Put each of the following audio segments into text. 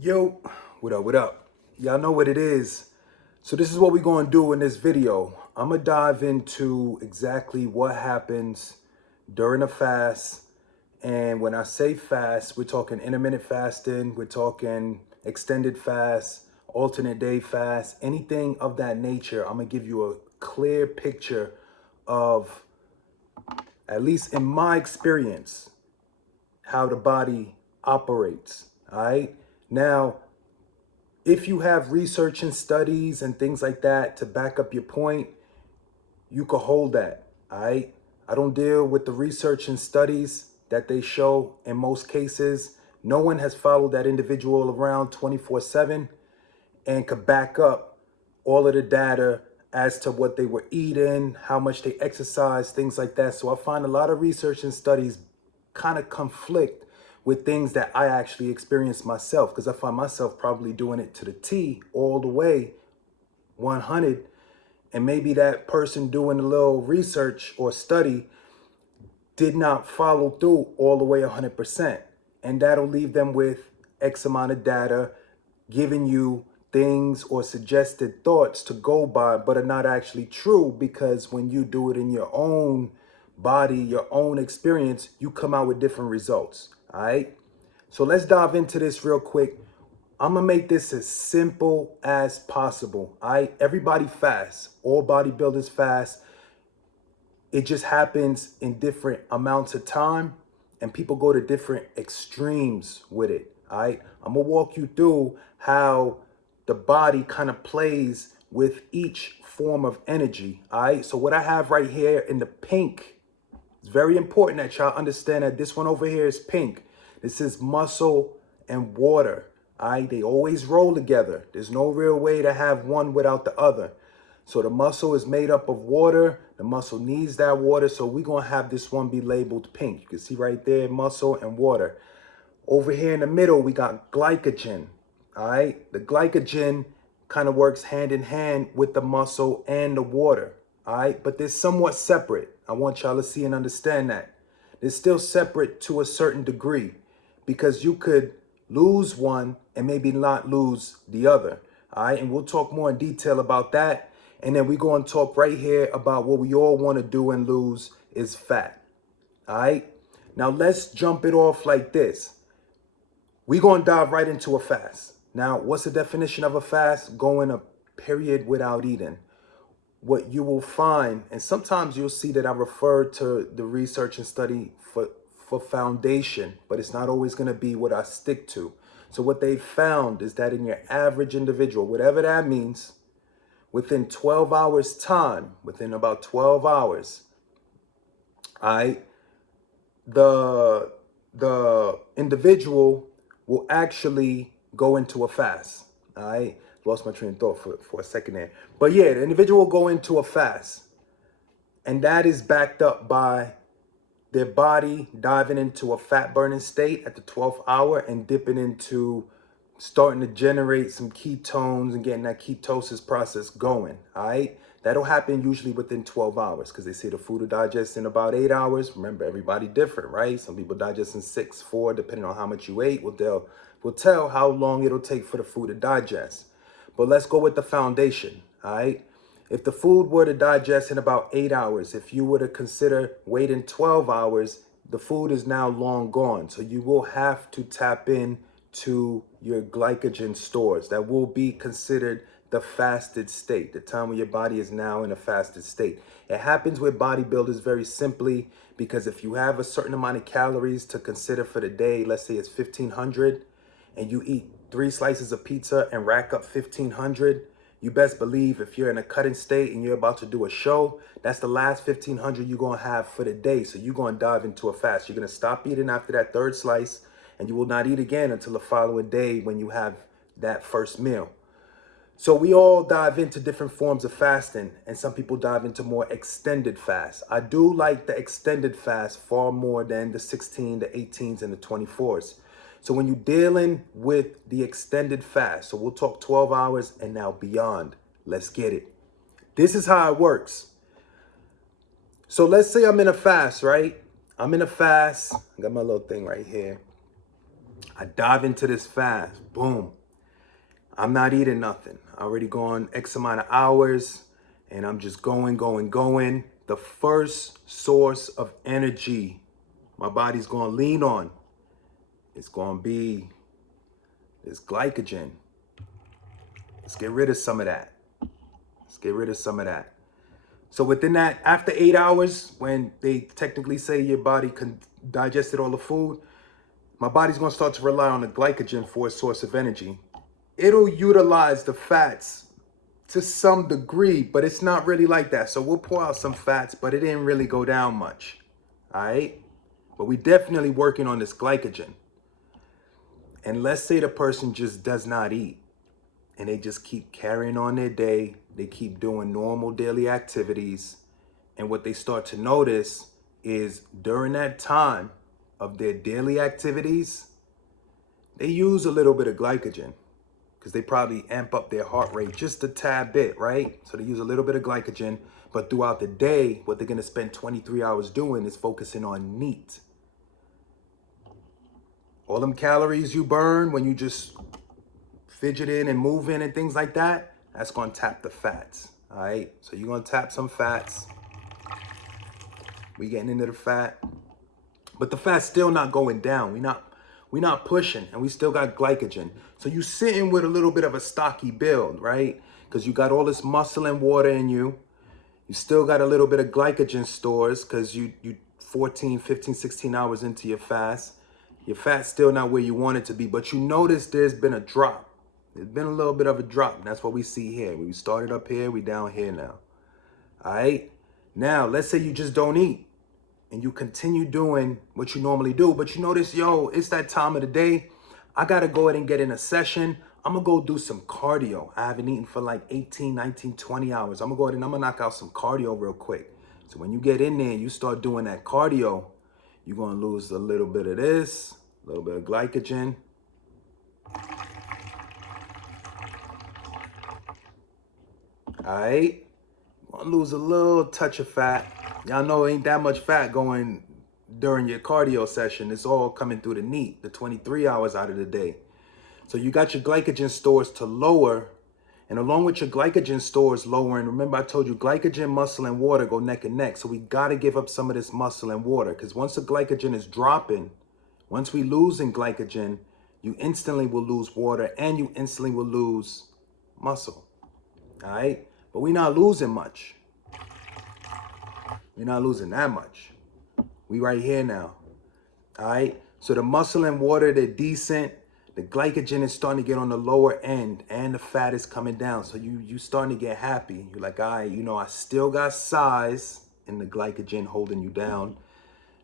Yo, what up, what up? Y'all know what it is. So this is what we're going to do in this video. I'm going to dive into exactly what happens during a fast. And when I say fast, we're talking intermittent fasting, we're talking extended fast, alternate day fast, anything of that nature. I'm going to give you a clear picture of, at least in my experience, how the body operates. All right. Now, if you have research and studies and things like that to back up your point, you could hold that. All right. I don't deal with the research and studies that they show in most cases. No one has followed that individual around 24/7 and could back up all of the data as to what they were eating, how much they exercise, things like that. So I find a lot of research and studies kind of conflict with things that I actually experienced myself, because I find myself probably doing it to the T all the way 100. And maybe that person doing a little research or study did not follow through all the way 100%. And that'll leave them with X amount of data giving you things or suggested thoughts to go by, but are not actually true, because when you do it in your own body, your own experience, you come out with different results. All right. So let's dive into this real quick. I'm gonna make this as simple as possible. All right. Everybody fasts. All bodybuilders fast. It just happens in different amounts of time, and people go to different extremes with it. All right. I'm gonna walk you through how the body kind of plays with each form of energy. All right. So what I have right here in the pink, it's very important that y'all understand that this one over here is pink. This is muscle and water. All right. They always roll together. There's no real way to have one without the other. So the muscle is made up of water. The muscle needs that water. So we're going to have this one be labeled pink. You can see right there, muscle and water. Over here in the middle, we got glycogen. All right. The glycogen kind of works hand in hand with the muscle and the water. All right. But they're somewhat separate. I want y'all to see and understand that. They're still separate to a certain degree, because you could lose one and maybe not lose the other. All right. And we'll talk more in detail about that. And then we're going to talk right here about what we all want to do and lose is fat. All right. Now let's jump it off like this. We're going to dive right into a fast. Now, what's the definition of a fast? Going a period without eating. What you will find, and sometimes you'll see that I refer to the research and study for foundation, but it's not always going to be what I stick to. So what they found is that in your average individual, whatever that means, within 12 hours time, within about 12 hours, all right, the individual will actually go into a fast. All right. Lost my train of thought for a second there. But yeah, the individual will go into a fast. And that is backed up by their body diving into a fat burning state at the 12th hour and dipping into starting to generate some ketones and getting that ketosis process going. All right. That'll happen usually within 12 hours, because they say the food will digest in about 8 hours. Remember, everybody different, right? Some people digest in 6, 4, depending on how much you ate. We'll tell how long it'll take for the food to digest. But let's go with the foundation. All right. If the food were to digest in about 8 hours, if you were to consider waiting 12 hours, the food is now long gone. So you will have to tap in to your glycogen stores. That will be considered the fasted state, the time when your body is now in a fasted state. It happens with bodybuilders very simply because if you have a certain amount of calories to consider for the day, let's say it's 1,500, and you eat 3 slices of pizza and rack up 1,500, you best believe if you're in a cutting state and you're about to do a show, that's the last 1,500 you're going to have for the day. So you're going to dive into a fast. You're going to stop eating after that 3rd slice, and you will not eat again until the following day when you have that first meal. So we all dive into different forms of fasting, and some people dive into more extended fast. I do like the extended fast far more than the 16, the 18s, and the 24s. So when you're dealing with the extended fast, so we'll talk 12 hours and now beyond. Let's get it. This is how it works. So let's say I'm in a fast, right? I'm in a fast. I got my little thing right here. I dive into this fast. Boom. I'm not eating nothing. I already gone X amount of hours and I'm just going. The first source of energy my body's going to lean on is going to be this glycogen. Let's get rid of some of that. So within that, after 8 hours, when they technically say your body digested all the food, my body's going to start to rely on the glycogen for a source of energy. It'll utilize the fats to some degree, but it's not really like that. So we'll pour out some fats, but it didn't really go down much. All right? But we definitely working on this glycogen. And let's say the person just does not eat and they just keep carrying on their day. They keep doing normal daily activities. And what they start to notice is during that time of their daily activities, they use a little bit of glycogen because they probably amp up their heart rate just a tad bit, right? So they use a little bit of glycogen, but throughout the day, what they're going to spend 23 hours doing is focusing on meat. All them calories you burn when you just fidgeting and moving and things like that, that's going to tap the fats, all right? So you're going to tap some fats. We getting into the fat, but the fat's still not going down. We're not pushing, and we still got glycogen. So you sitting with a little bit of a stocky build, right? Because you got all this muscle and water in you. You still got a little bit of glycogen stores because you 14, 15, 16 hours into your fast. Your fat's still not where you want it to be, but you notice there's been a drop. There's been a little bit of a drop, and that's what we see here. We started up here, we down here now. All right? Now, let's say you just don't eat and you continue doing what you normally do, but you notice, yo, it's that time of the day. I got to go ahead and get in a session. I'm going to go do some cardio. I haven't eaten for like 18, 19, 20 hours. I'm going to go ahead and I'm going to knock out some cardio real quick. So when you get in there and you start doing that cardio, you're going to lose a little bit of this, a little bit of glycogen. All right. You're going to lose a little touch of fat. Y'all know ain't that much fat going during your cardio session. It's all coming through the NEAT, the 23 hours out of the day. So you got your glycogen stores to lower, and along with your glycogen stores lowering, remember I told you glycogen, muscle, and water go neck and neck. So we got to give up some of this muscle and water, because once the glycogen is dropping, once we losing glycogen, you instantly will lose water and you instantly will lose muscle. All right? But we're not losing much. We're not losing that much. We right here now. All right? So the muscle and water, they're decent. The glycogen is starting to get on the lower end and the fat is coming down. So you starting to get happy. You're like, all right, you know, I still got size in the glycogen holding you down.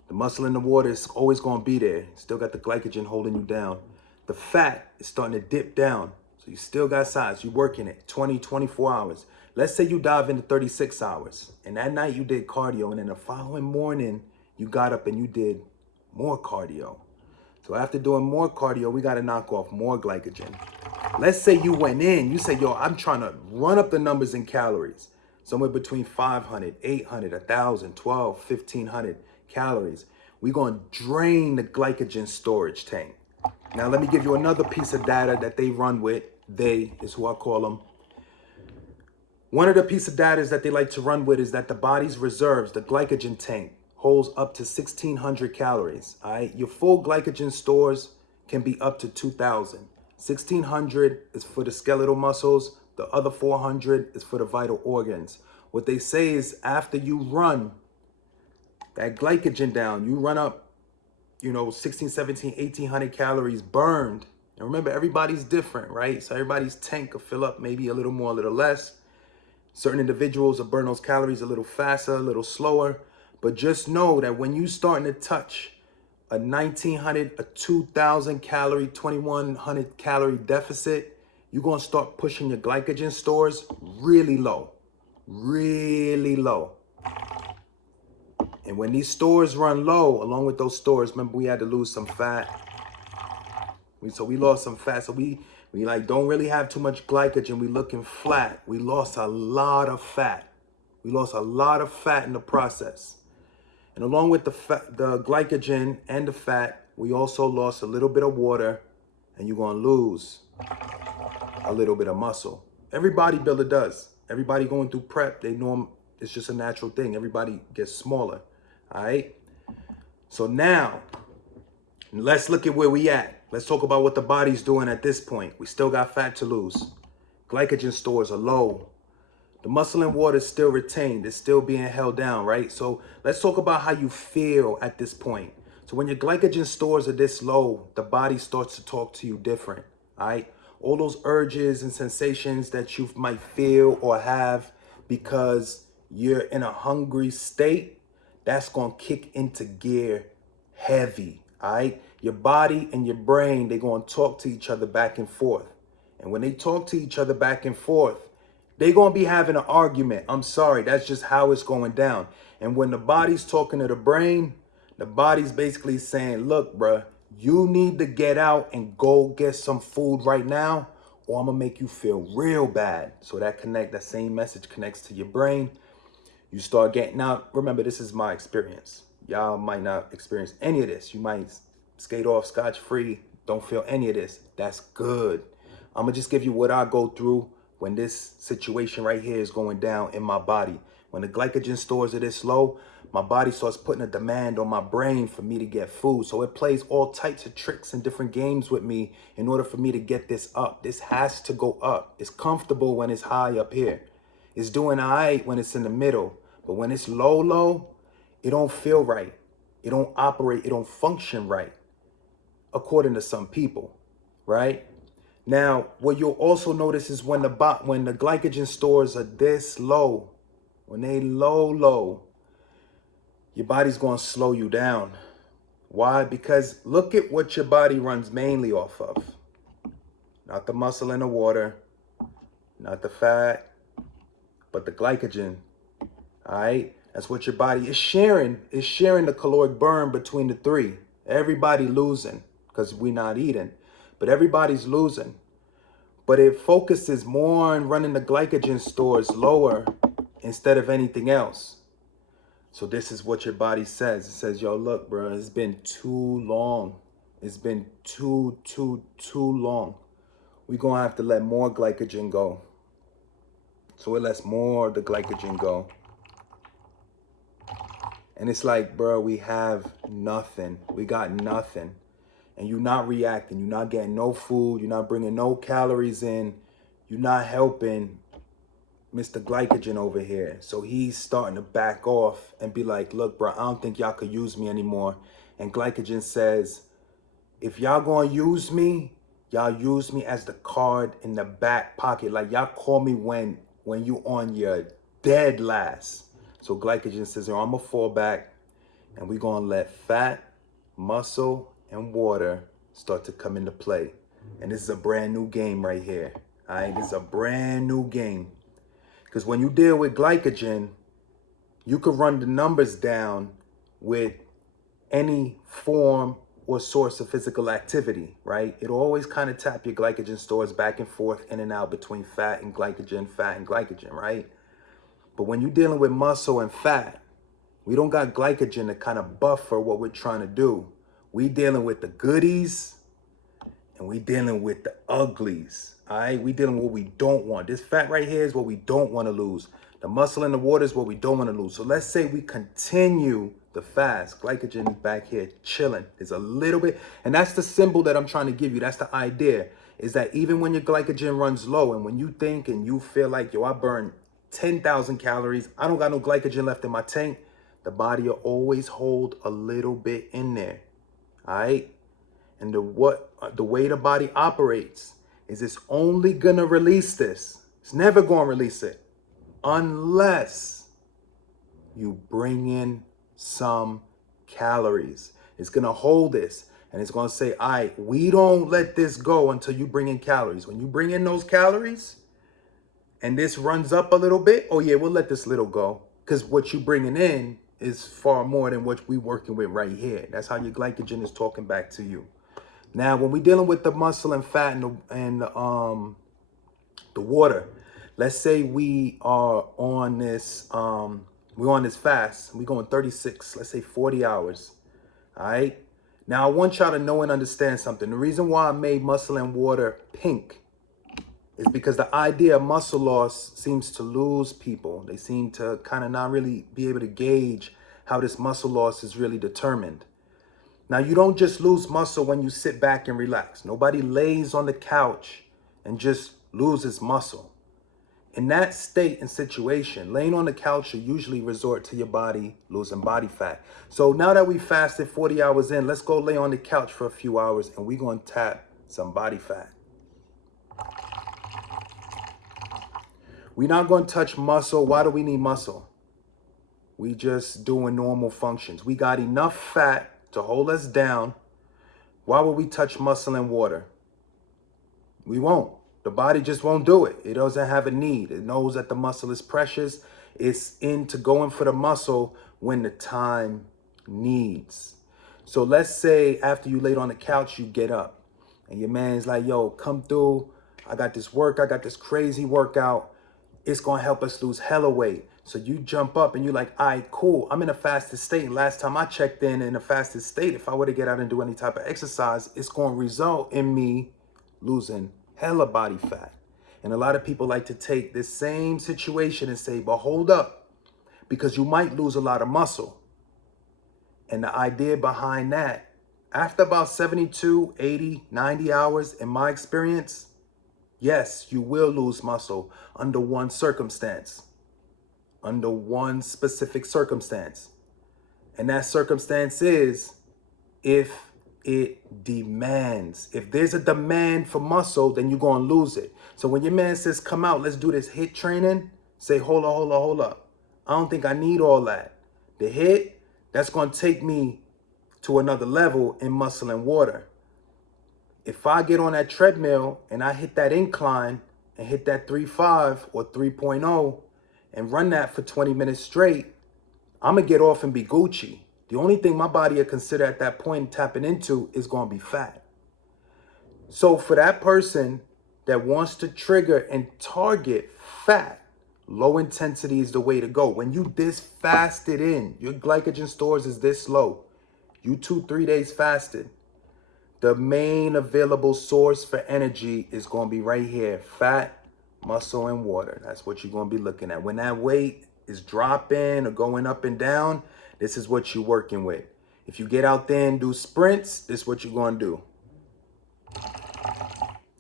The muscle and the water is always going to be there. Still got the glycogen holding you down. The fat is starting to dip down. So you still got size. You're working it 20, 24 hours. Let's say you dive into 36 hours. And that night you did cardio. And then the following morning, you got up and you did more cardio. So after doing more cardio, we got to knock off more glycogen. Let's say you went in. You say, yo, I'm trying to run up the numbers in calories. Somewhere between 500, 800, 1,000, 12, 1,500 calories. We're going to drain the glycogen storage tank. Now, let me give you another piece of data that they run with. They is who I call them. One of the piece of data that they like to run with is that the body's reserves, the glycogen tank, holds up to 1,600 calories. All right, your full glycogen stores can be up to 2,000. 1,600 is for the skeletal muscles. The other 400 is for the vital organs. What they say is after you run that glycogen down, you run up, 16, 17, 1,800 calories burned. And remember, everybody's different, right? So everybody's tank will fill up maybe a little more, a little less. Certain individuals will burn those calories a little faster, a little slower. But just know that when you starting to touch a 1,900, a 2,000 calorie, 2,100 calorie deficit, you're going to start pushing your glycogen stores really low, really low. And when these stores run low, along with those stores, remember we had to lose some fat. So we lost some fat. So we like don't really have too much glycogen. We looking flat. We lost a lot of fat. We lost a lot of fat in the process. And along with the glycogen and the fat, we also lost a little bit of water and you're going to lose a little bit of muscle. Every bodybuilder does. Everybody going through prep, they know it's just a natural thing. Everybody gets smaller. All right. So now let's look at where we at. Let's talk about what the body's doing at this point. We still got fat to lose. Glycogen stores are low. The muscle and water is still retained. It's still being held down, right? So let's talk about how you feel at this point. So when your glycogen stores are this low, the body starts to talk to you different, all right? All those urges and sensations that you might feel or have because you're in a hungry state, that's going to kick into gear heavy, all right? Your body and your brain, they're going to talk to each other back and forth. And when they talk to each other back and forth, they're going to be having an argument. I'm sorry, that's just how it's going down. And when the body's talking to the brain, the body's basically saying, look, bruh, you need to get out and go get some food right now, or I'm going to make you feel real bad. So that same message connects to your brain. You start getting out. Remember, this is my experience. Y'all might not experience any of this. You might skate off scotch-free, don't feel any of this. That's good. I'm going to just give you what I go through when this situation right here is going down in my body. When the glycogen stores are this low, my body starts putting a demand on my brain for me to get food. So it plays all types of tricks and different games with me in order for me to get this up. This has to go up. It's comfortable when it's high up here. It's doing all right when it's in the middle. But when it's low, it don't feel right. It don't operate. It don't function right, according to some people, right? Now, what you'll also notice is when the glycogen stores are this low, when they low, your body's going to slow you down. Why? Because look at what your body runs mainly off of. Not the muscle and the water, not the fat, but the glycogen. All right? That's what your body is sharing. It's sharing the caloric burn between the three. Everybody losing because we're not eating, but everybody's losing. But it focuses more on running the glycogen stores lower instead of anything else. So this is what your body says. It says, yo, look, bro, it's been too long. It's been too long. We're going to have to let more glycogen go. So it lets more of the glycogen go. And it's like, bro, we have nothing. We got nothing. And you're not reacting. You're not getting no food. You're not bringing no calories in. You're not helping Mr. Glycogen over here. So he's starting to back off and be like, look, bro, I don't think y'all could use me anymore. And Glycogen says, if y'all gonna use me, y'all use me as the card in the back pocket. Like y'all call me when you on your dead last. So Glycogen says, I'm gonna fall back and we're gonna let fat, muscle, and water start to come into play. And this is a brand new game right here. All right, this is a brand new game. Because when you deal with glycogen, you can run the numbers down with any form or source of physical activity, right? It'll always kind of tap your glycogen stores back and forth, in and out between fat and glycogen, right? But when you're dealing with muscle and fat, we don't got glycogen to kind of buffer what we're trying to do. We dealing with the goodies and we dealing with the uglies, all right? We dealing with what we don't want. This fat right here is what we don't want to lose. The muscle in the water is what we don't want to lose. So let's say we continue the fast. Glycogen is back here chilling. There's a little bit, and that's the symbol that I'm trying to give you. That's the idea, is that even when your glycogen runs low and when you think and you feel like, yo, I burned 10,000 calories, I don't got no glycogen left in my tank, the body will always hold a little bit in there, all right? And the way the body operates is it's only gonna release this. It's never gonna release it unless you bring in some calories. It's gonna hold this and it's gonna say, all right, we don't let this go until you bring in calories. When you bring in those calories and this runs up a little bit, oh yeah, we'll let this little go, because what you bringing in is far more than what we working with right here. That's how your glycogen is talking back to you. Now, when we're dealing with the muscle and fat and the water, let's say we are on this, we're on this fast. We're going 36, let's say 40 hours. All right. Now, I want y'all to know and understand something. The reason why I made muscle and water pink is because the idea of muscle loss seems to lose people. They seem to kind of not really be able to gauge how this muscle loss is really determined. Now, you don't just lose muscle when you sit back and relax. Nobody lays on the couch and just loses muscle. In that state and situation, laying on the couch, you usually resort to your body losing body fat. So now that we fasted 40 hours in, let's go lay on the couch for a few hours and we're going to tap some body fat. We're not going to touch muscle. Why do we need muscle? We just doing normal functions. We got enough fat to hold us down. Why would we touch muscle and water? We won't. The body just won't do it. It doesn't have a need. It knows that the muscle is precious. It's into going for the muscle when the time needs. So let's say after you laid on the couch, you get up and your man's like, yo, come through. I got this crazy workout. It's going to help us lose hella weight. So you jump up and you're like, all right, cool. I'm in a fasted state. And last time I checked in a fasted state, if I were to get out and do any type of exercise, it's going to result in me losing hella body fat. And a lot of people like to take this same situation and say, but hold up, because you might lose a lot of muscle. And the idea behind that, after about 72, 80, 90 hours, in my experience, yes, you will lose muscle under one circumstance, under one specific circumstance. And that circumstance is if it demands. If there's a demand for muscle, then you're going to lose it. So when your man says, come out, let's do this HIIT training, say, hold up. I don't think I need all that. The HIIT, that's going to take me to another level in muscle and water. If I get on that treadmill and I hit that incline and hit that 3.5 or 3.0 and run that for 20 minutes straight, I'm going to get off and be Gucci. The only thing my body will consider at that point tapping into is going to be fat. So for that person that wants to trigger and target fat, low intensity is the way to go. When you this fasted in, your glycogen stores is this low. You 2-3 days fasted. The main available source for energy is going to be right here. Fat, muscle, and water. That's what you're going to be looking at. When that weight is dropping or going up and down, this is what you're working with. If you get out there and do sprints, this is what you're going to do.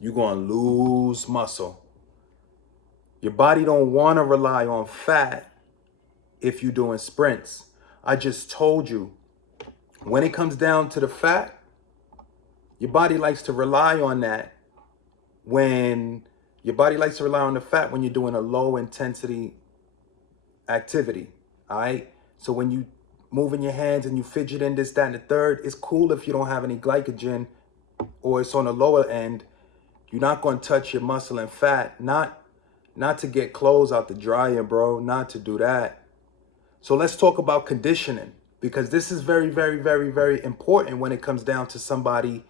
You're going to lose muscle. Your body don't want to rely on fat if you're doing sprints. I just told you, when it comes down to the fat, your body likes to rely on that when you're doing a low intensity activity. All right. So when you moving your hands and you fidgeting this, that, and the third, it's cool if you don't have any glycogen or it's on the lower end. You're not going to touch your muscle and fat. Not to get clothes out the dryer, bro. Not to do that. So let's talk about conditioning, because this is very, very, very, very important when it comes down to somebody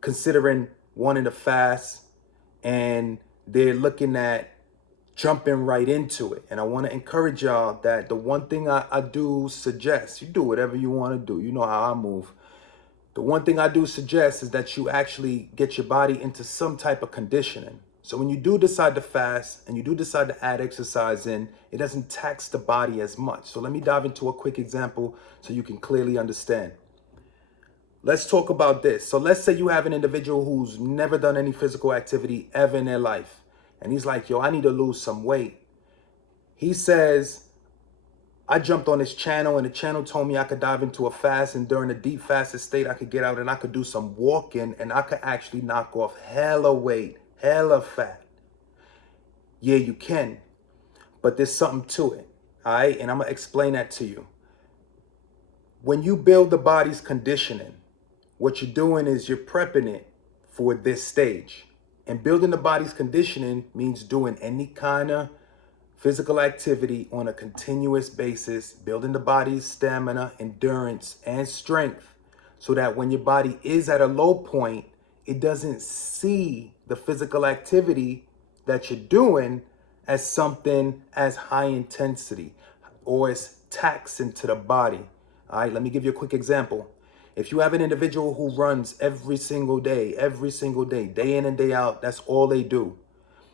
considering wanting to fast and they're looking at jumping right into it. And I want to encourage y'all that the one thing I do suggest, you do whatever you want to do. You know how I move. The one thing I do suggest is that you actually get your body into some type of conditioning. So when you do decide to fast and you do decide to add exercise in, it doesn't tax the body as much. So let me dive into a quick example so you can clearly understand. Let's talk about this. So let's say you have an individual who's never done any physical activity ever in their life. And he's like, yo, I need to lose some weight. He says, I jumped on this channel and the channel told me I could dive into a fast, and during a deep fasted state, I could get out and I could do some walking and I could actually knock off hella weight, hella fat. Yeah, you can, but there's something to it. All right. And I'm going to explain that to you. When you build the body's conditioning, what you're doing is you're prepping it for this stage. And building the body's conditioning means doing any kind of physical activity on a continuous basis, building the body's stamina, endurance, and strength, so that when your body is at a low point, it doesn't see the physical activity that you're doing as something as high intensity or as taxing to the body. All right, let me give you a quick example. If you have an individual who runs every single day, day in and day out, that's all they do.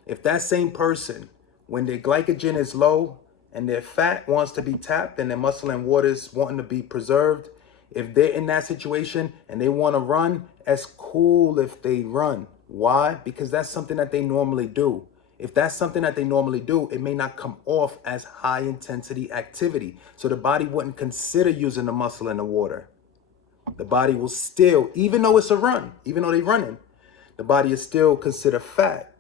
If that same person, when their glycogen is low and their fat wants to be tapped and their muscle and waters wanting to be preserved, if they're in that situation and they want to run, it's cool if they run. Why? Because that's something that they normally do. If that's something that they normally do, it may not come off as high intensity activity. So the body wouldn't consider using the muscle and the water. The body will still, even though it's a run, even though they're running, the body is still consider fat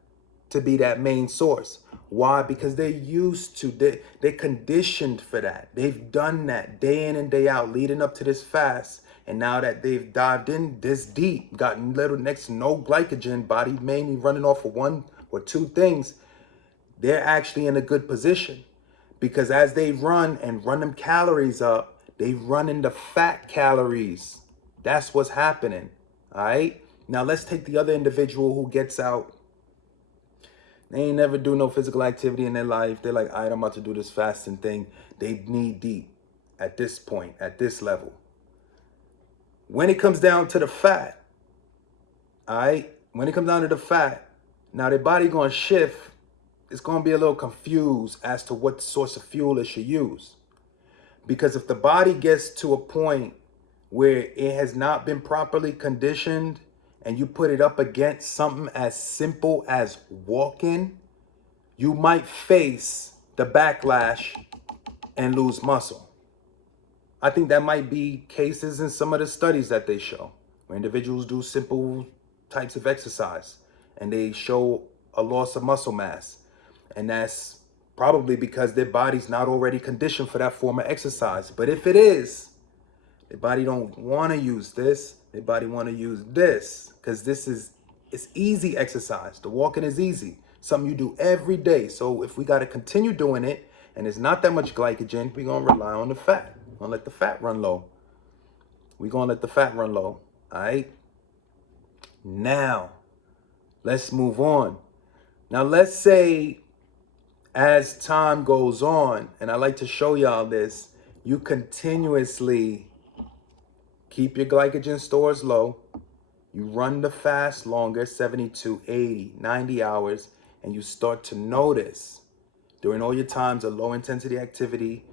to be that main source. Why? Because they're used to, they're conditioned for that. They've done that day in and day out leading up to this fast. And now that they've dived in this deep, gotten little next to no glycogen, body mainly running off of one or two things, they're actually in a good position. Because as they run and run them calories up, they run into fat calories. That's what's happening. All right. Now let's take the other individual who gets out. They ain't never do no physical activity in their life. They're like, all right, I'm about to do this fasting thing. They knee deep at this point, at this level. When it comes down to the fat, all right, when it comes down to the fat, now their body going to shift. It's going to be a little confused as to what source of fuel it should use. Because if the body gets to a point where it has not been properly conditioned and you put it up against something as simple as walking, you might face the backlash and lose muscle. I think that might be cases in some of the studies that they show, where individuals do simple types of exercise and they show a loss of muscle mass. And that's probably because their body's not already conditioned for that form of exercise. But if it is, their body don't want to use this. Their body want to use this because it's easy exercise. The walking is easy, something you do every day. So if we got to continue doing it and there's not that much glycogen, we're going to rely on the fat. We're going to let the fat run low. We're going to let the fat run low. All right. Now, let's move on. Now, let's say as time goes on, and I like to show y'all this, you continuously keep your glycogen stores low. You run the fast longer, 72, 80, 90 hours, and you start to notice during all your times of low intensity activity,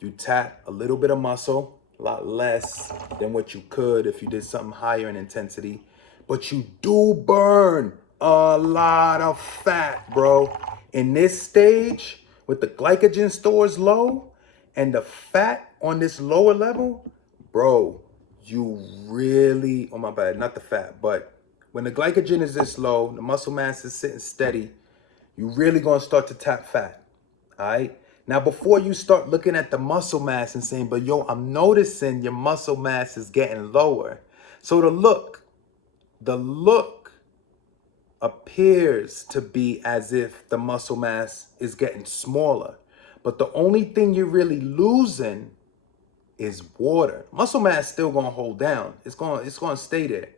you tap a little bit of muscle, a lot less than what you could if you did something higher in intensity, but you do burn a lot of fat, bro. In this stage, with the glycogen stores low and the fat on this lower level, bro, you really, oh my bad, not the fat, but when the glycogen is this low, the muscle mass is sitting steady, you really gonna start to tap fat, all right? Now, before you start looking at the muscle mass and saying, but yo, I'm noticing your muscle mass is getting lower. So the look appears to be as if the muscle mass is getting smaller. But the only thing you're really losing is water. Muscle mass still gonna hold down. It's gonna stay there.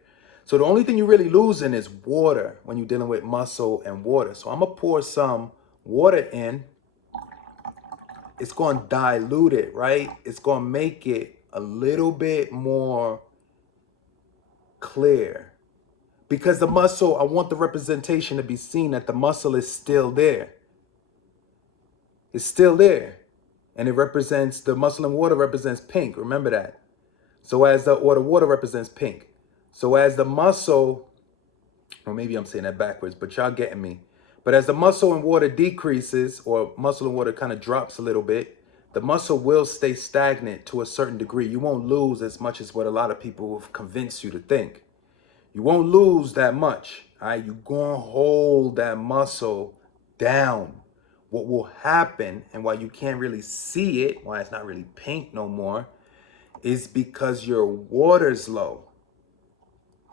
So the only thing you're really losing is water when you're dealing with muscle and water. So I'm gonna pour some water in. It's gonna dilute it, right? It's gonna make it a little bit more clear. Because the muscle, I want the representation to be seen that the muscle is still there. It's still there. And it represents, the muscle and water represents pink. Remember that. So as the water represents pink. So as the muscle, or maybe I'm saying that backwards, but y'all getting me. But as the muscle and water decreases, or muscle and water kind of drops a little bit, the muscle will stay stagnant to a certain degree. You won't lose as much as what a lot of people have convinced you to think. You won't lose that much, all right? You're going to hold that muscle down. What will happen, and why you can't really see it, why it's not really pink no more, is because your water's low.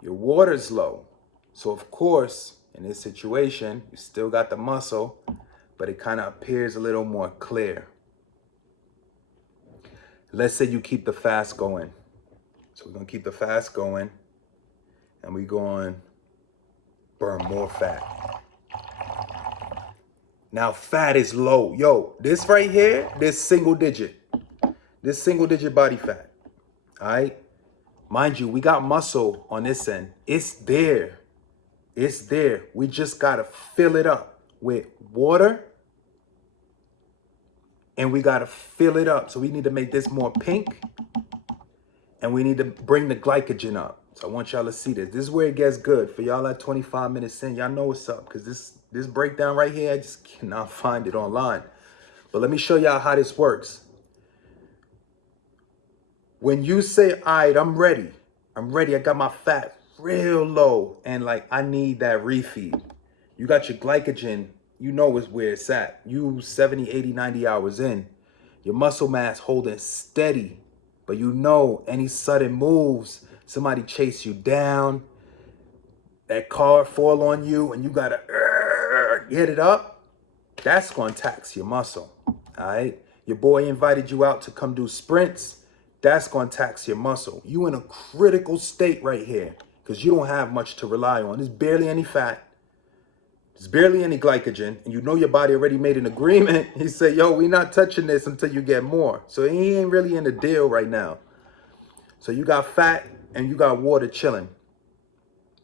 Your water's low. So, of course, in this situation, you still got the muscle, but it kind of appears a little more clear. Let's say you keep the fast going. So we're going to keep the fast going. And we're going to burn more fat. Now, fat is low. Yo, this right here, this single digit body fat. All right? Mind you, we got muscle on this end. It's there. It's there. We just got to fill it up with water. And we got to fill it up. So we need to make this more pink. And we need to bring the glycogen up. So I want y'all to see this. This is where it gets good. For y'all at 25 minutes in, y'all know what's up. Because this breakdown right here, I just cannot find it online. But let me show y'all how this works. When you say, all right, I'm ready. I got my fat real low. And like, I need that refeed. You got your glycogen. You know it's where it's at. You 70, 80, 90 hours in. Your muscle mass holding steady. But you know any sudden moves, somebody chase you down, that car fall on you, and you got to get it up. That's going to tax your muscle. All right. Your boy invited you out to come do sprints. That's going to tax your muscle. You in a critical state right here because you don't have much to rely on. There's barely any fat. There's barely any glycogen. And you know your body already made an agreement. He said, yo, we not touching this until you get more. So he ain't really in the deal right now. So you got fat and you got water chilling.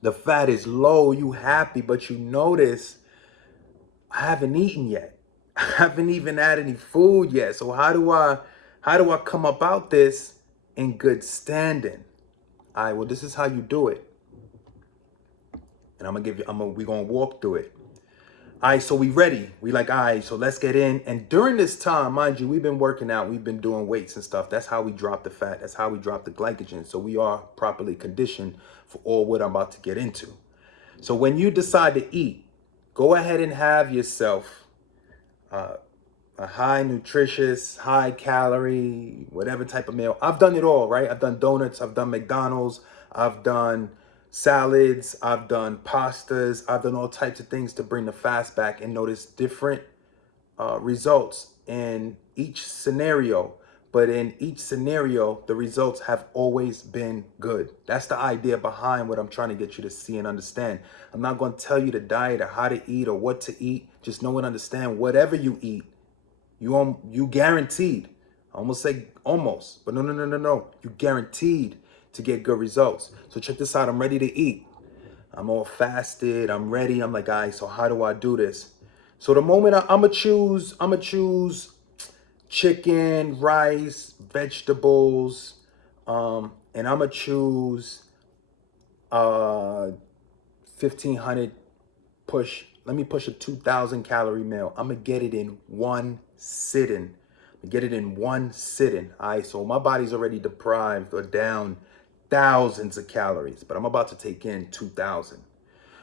The fat is low. You happy, but you notice I haven't eaten yet. I haven't even had any food yet. So how do I come about this in good standing? All right, well, this is how you do it. And we're going to walk through it. All right, so we ready. We like, all right, so let's get in. And during this time, mind you, we've been working out. We've been doing weights and stuff. That's how we drop the fat. That's how we drop the glycogen. So we are properly conditioned for all what I'm about to get into. So when you decide to eat, go ahead and have yourself a high nutritious, high calorie, whatever type of meal. I've done it all, right? I've done donuts. I've done McDonald's. I've done salads, I've done pastas, I've done all types of things to bring the fast back and notice different results in each scenario. But in each scenario, the results have always been good. That's the idea behind what I'm trying to get you to see and understand. I'm not going to tell you the diet or how to eat or what to eat. Just know and understand whatever you eat, you guaranteed. I almost say almost, but no. You guaranteed to get good results. So check this out. I'm ready to eat. I'm all fasted. I'm ready. I'm like, all right, so how do I do this? So the moment I'm gonna choose chicken, rice, vegetables, and I'm gonna choose 1,500 push. Let me push a 2,000 calorie meal. I'm gonna get it in one sitting. All right, so my body's already deprived or down thousands of calories, but I'm about to take in 2,000.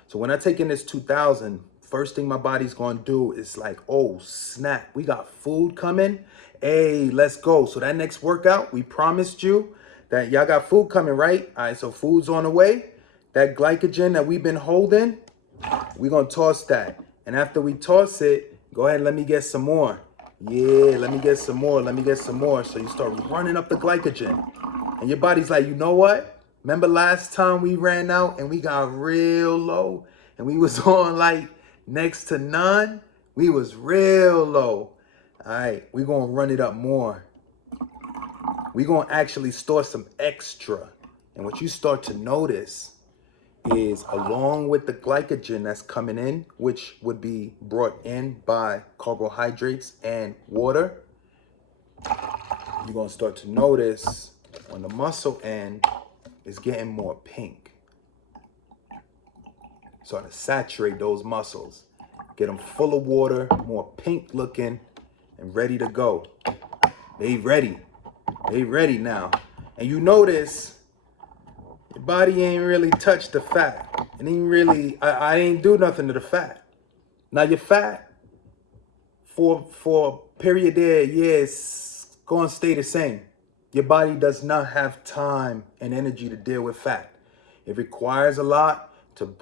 So when I take in this 2,000, first thing my body's going to do is like, oh, snap, we got food coming. Hey, let's go. So that next workout, we promised you that y'all got food coming, right? All right, so food's on the way. That glycogen that we've been holding, we're going to toss that. And after we toss it, go ahead and let me get some more. Yeah, let me get some more. So you start running up the glycogen. And your body's like, you know what? Remember last time we ran out and we got real low and we was on like next to none? We was real low. All right, we're going to run it up more. We're going to actually store some extra. And what you start to notice is along with the glycogen that's coming in, which would be brought in by carbohydrates and water, you're going to start to notice on the muscle end is getting more pink. Start to saturate those muscles. Get them full of water, more pink looking, and ready to go. They ready now. And you notice your body ain't really touched the fat. It ain't really, I ain't do nothing to the fat. Now your fat, for a period there, yeah, it's going to stay the same. Your body does not have time and energy to deal with fat. It requires a lot to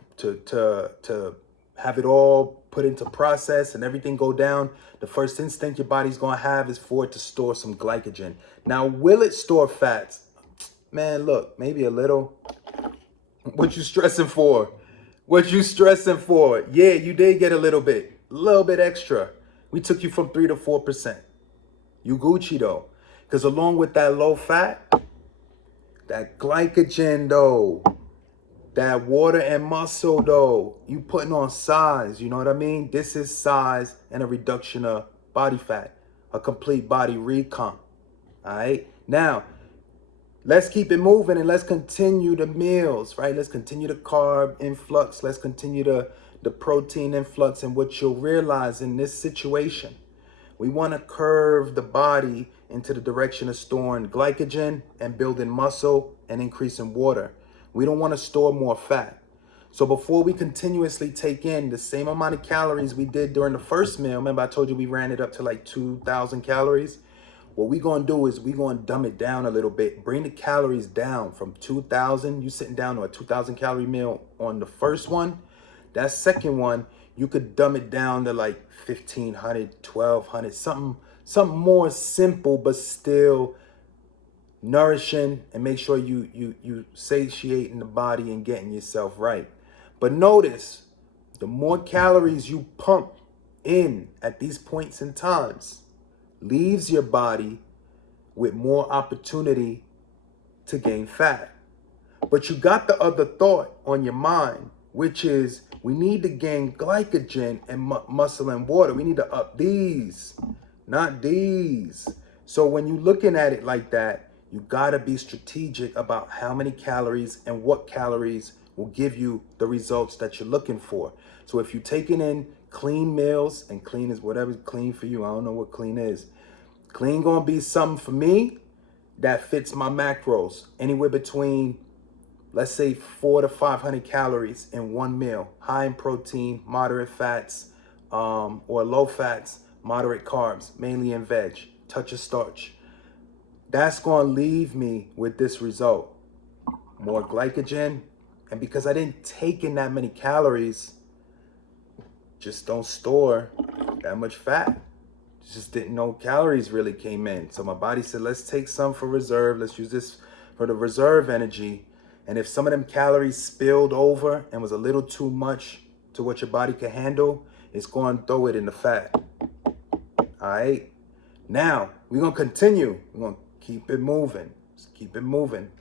have it all put into process and everything go down. The first instinct your body's going to have is for it to store some glycogen. Now, will it store fats? Man, look, maybe a little. What you stressing for? Yeah, you did get a little bit extra. We took you from 3 to 4%. You Gucci though. Because along with that low fat That glycogen though, that water and muscle though, you putting on size, you know what I mean? This is size and a reduction of body fat, a complete body recomp. All right, now let's keep it moving and let's continue the meals, right? Let's continue the carb influx. Let's continue the protein influx. And what you'll realize in this situation, we want to curve the body into the direction of storing glycogen and building muscle and increasing water. We don't want to store more fat. So before we continuously take in the same amount of calories we did during the first meal, remember I told you we ran it up to like 2,000 calories? What we're going to do is we're going to dumb it down a little bit. Bring the calories down from 2,000. You sitting down to a 2,000 calorie meal on the first one. That second one, you could dumb it down to like 1,500, 1,200, something more simple, but still nourishing, and make sure you satiating the body and getting yourself right. But notice, the more calories you pump in at these points in times, leaves your body with more opportunity to gain fat. But you got the other thought on your mind, which is we need to gain glycogen and muscle and water. We need to up these, not these. So when you're looking at it like that, you got to be strategic about how many calories and what calories will give you the results that you're looking for. So if you're taking in clean meals, and clean is whatever's clean for you. I don't know what clean is. Clean gonna be something for me that fits my macros. Anywhere between, let's say, 400 to 500 calories in one meal. High in protein, moderate fats, or low fats, moderate carbs, mainly in veg, touch of starch. That's gonna leave me with this result. More glycogen, and because I didn't take in that many calories, just don't store that much fat. Just didn't know calories really came in. So my body said, let's take some for reserve. Let's use this for the reserve energy. And if some of them calories spilled over and was a little too much to what your body can handle, it's going to throw it in the fat. All right. Now we're going to continue. We're going to keep it moving. Just keep it moving.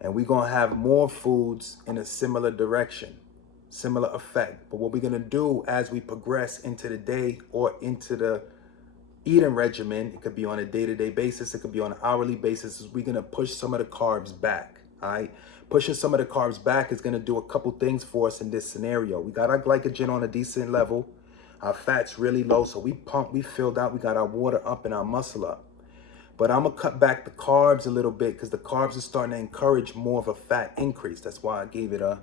And we're going to have more foods in a similar direction. Similar effect. But what we're going to do as we progress into the day or into the eating regimen, it could be on a day-to-day basis, it could be on an hourly basis, is we're going to push some of the carbs back. All right. Pushing some of the carbs back is going to do a couple things for us in this scenario. We got our glycogen on a decent level. Our fat's really low. So we pumped, we filled out, we got our water up and our muscle up. But I'm going to cut back the carbs a little bit because the carbs are starting to encourage more of a fat increase. That's why I gave it a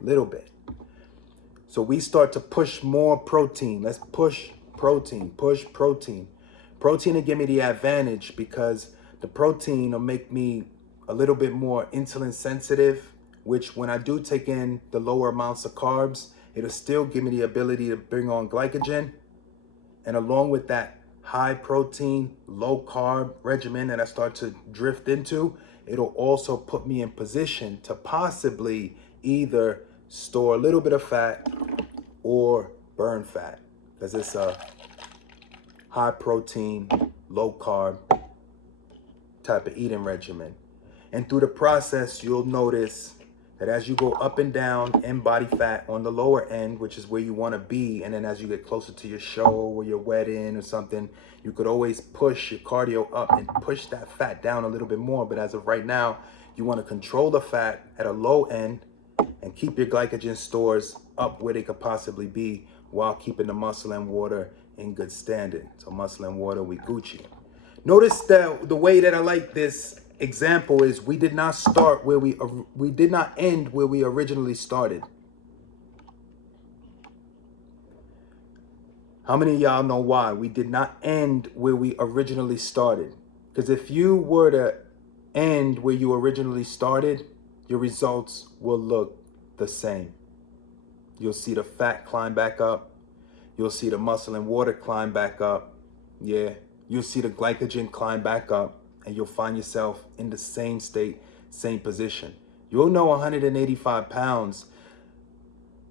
little bit. So we start to push more protein. Let's push protein, push protein. Protein will give me the advantage because the protein will make me a little bit more insulin sensitive, which when I do take in the lower amounts of carbs, it'll still give me the ability to bring on glycogen. And along with that high protein, low carb regimen that I start to drift into, it'll also put me in position to possibly either store a little bit of fat or burn fat, because it's a high protein, low carb type of eating regimen. And through the process, you'll notice that as you go up and down in body fat on the lower end, which is where you want to be, and then as you get closer to your show or your wedding or something, you could always push your cardio up and push that fat down a little bit more. But as of right now, you want to control the fat at a low end and keep your glycogen stores up where they could possibly be while keeping the muscle and water in good standing. So muscle and water, we Gucci. Notice that the way that I like this example is we did not start where we did not end where we originally started. How many of y'all know why we did not end where we originally started? Because if you were to end where you originally started, your results will look the same. You'll see the fat climb back up. You'll see the muscle and water climb back up. Yeah, you'll see the glycogen climb back up, and you'll find yourself in the same state, same position. You'll know 185 pounds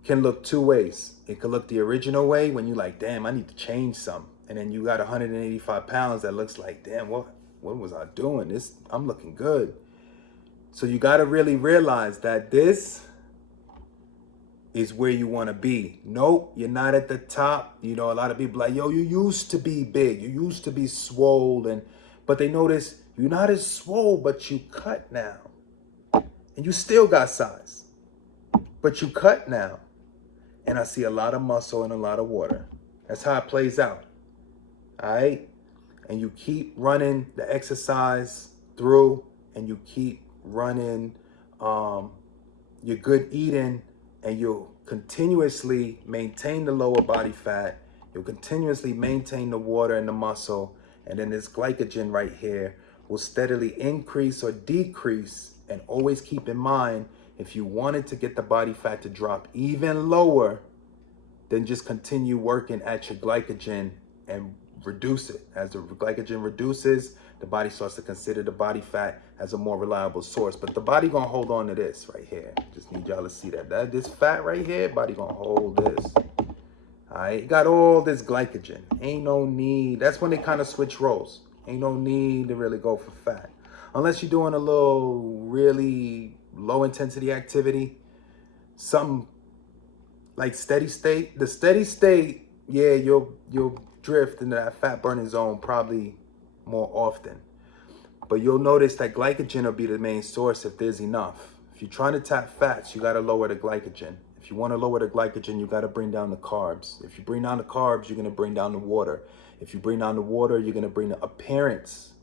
can look two ways. It could look the original way when you're like, damn, I need to change something. And then you got 185 pounds that looks like, damn, what was I doing? I'm looking good. So you got to really realize that this is where you want to be. Nope, you're not at the top. You know, a lot of people like, yo, you used to be big. You used to be swollen. But they notice you're not as swole, but you cut now. And you still got size. But you cut now. And I see a lot of muscle and a lot of water. That's how it plays out. All right? And you keep running the exercise through, and you keep running your good eating, and you'll continuously maintain the lower body fat. You'll continuously maintain the water and the muscle. And then this glycogen right here will steadily increase or decrease. And always keep in mind, if you wanted to get the body fat to drop even lower, then just continue working at your glycogen and reduce it. As the glycogen reduces, the body starts to consider the body fat as a more reliable source. But the body gonna hold on to this right here. Just need y'all to see that. This fat right here, body gonna hold this. All right, got all this glycogen. Ain't no need. That's when they kind of switch roles. Ain't no need to really go for fat. Unless you're doing a little really low intensity activity, something like steady state. The steady state, yeah, you'll drift into that fat burning zone probably more often. But you'll notice that glycogen will be the main source if there's enough. If you're trying to tap fats, you got to lower the glycogen. If you want to lower the glycogen, you got to bring down the carbs. If you bring down the carbs, you're going to bring down the water. If you bring down the water, you're going to bring the appearance,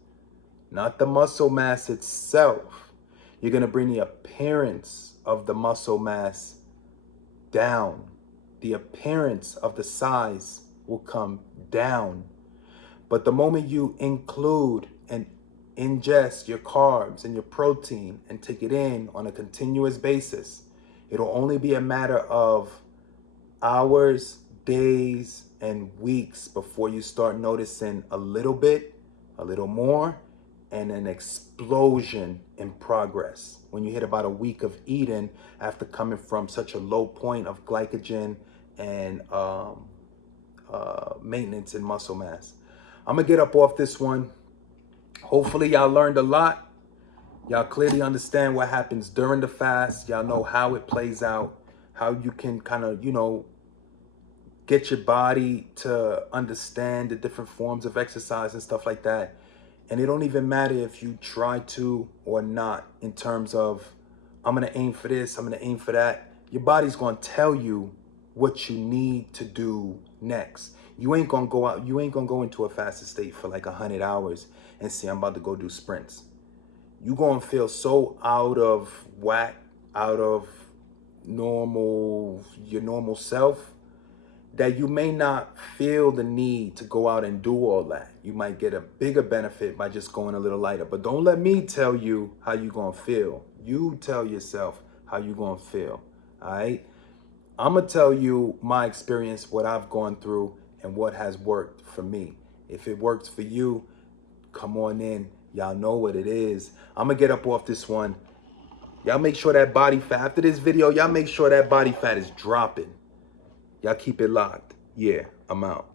not the muscle mass itself. You're going to bring the appearance of the muscle mass down. The appearance of the size will come down. But the moment you include and ingest your carbs and your protein and take it in on a continuous basis, it'll only be a matter of hours, days, and weeks before you start noticing a little bit, a little more, and an explosion in progress. When you hit about a week of eating after coming from such a low point of glycogen and maintenance in muscle mass. I'm gonna get up off this one. Hopefully y'all learned a lot. Y'all clearly understand what happens during the fast. Y'all know how it plays out, how you can kind of, get your body to understand the different forms of exercise and stuff like that. And it don't even matter if you try to or not in terms of, I'm gonna aim for this, I'm gonna aim for that. Your body's gonna tell you what you need to do next. You ain't gonna go into a fasted state for like 100 hours and say, I'm about to go do sprints. You're gonna feel so out of whack, out of your normal self, that you may not feel the need to go out and do all that. You might get a bigger benefit by just going a little lighter. But don't let me tell you how you're gonna feel. You tell yourself how you're gonna feel, all right? I'm gonna tell you my experience, what I've gone through, and what has worked for me. If it works for you, come on in. Y'all know what it is. I'm gonna get up off this one. Y'all make sure that body fat, after this video, y'all make sure that body fat is dropping. Y'all keep it locked. Yeah, I'm out.